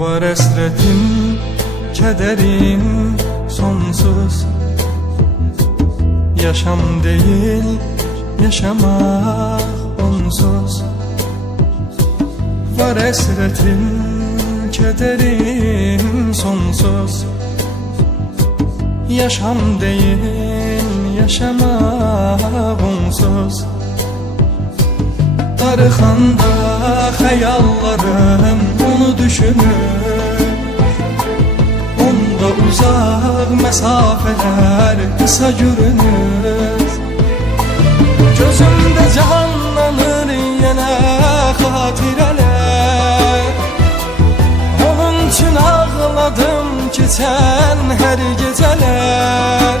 Var esretin, kederin sonsuz. Yaşam değil, yaşamak onsuz. Var esretin, kederin sonsuz. Yaşam değil, yaşamak onsuz. Tarıkanda hayallarım onu düşünür. Onda uzak mesafeler kısa görünür. Gözümde canlanır yine hatireler. Onun için ağladım geçen her geceler.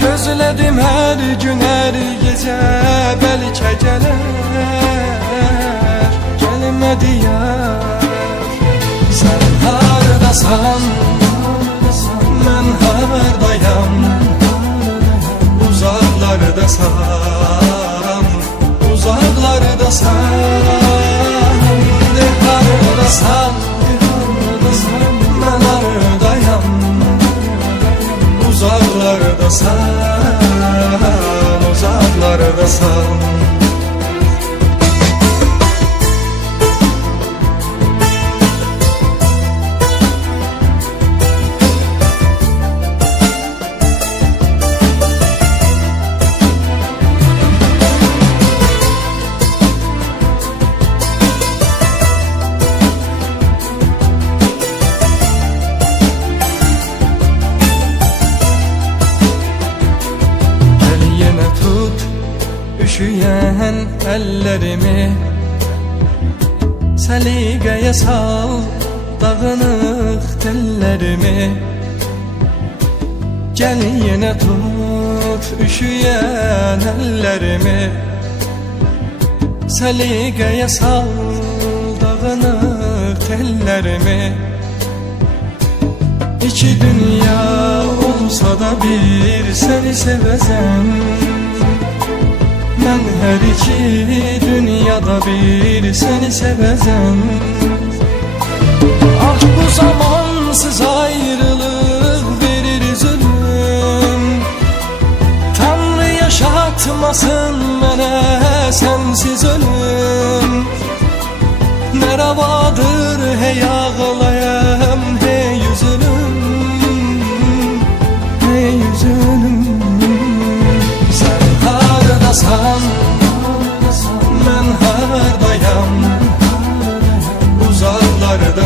Gözledim her gün her gece belki gelir Gelmedi ya far üşüyen ellerimi Seligeye sal dağınık tellerimi Gel yine tut üşüyen ellerimi Seligeye sal dağınık tellerimi İki dünya olsa da bir seni seveceğim Ben her iki dünyada bir seni seveceğim. Ah bu zamansız ayrılık verir zulüm Tanrı yaşatmasın bana sensiz ölüm. Ne ravadır hey ağlayam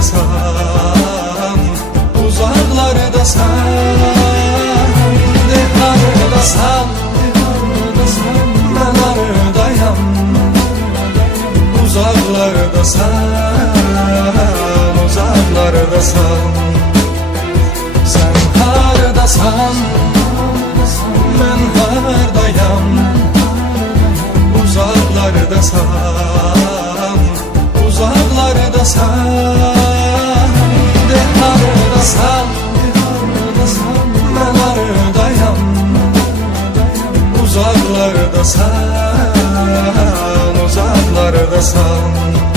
Uzaklardasan Uzaklardasan De hardasan Ben hardayam Uzaklardasan Uzaklardasan Sen. Hardasan Ben hardayam Uzaklardasan Uzaklardasan Uzaklardasan Uzaklardasan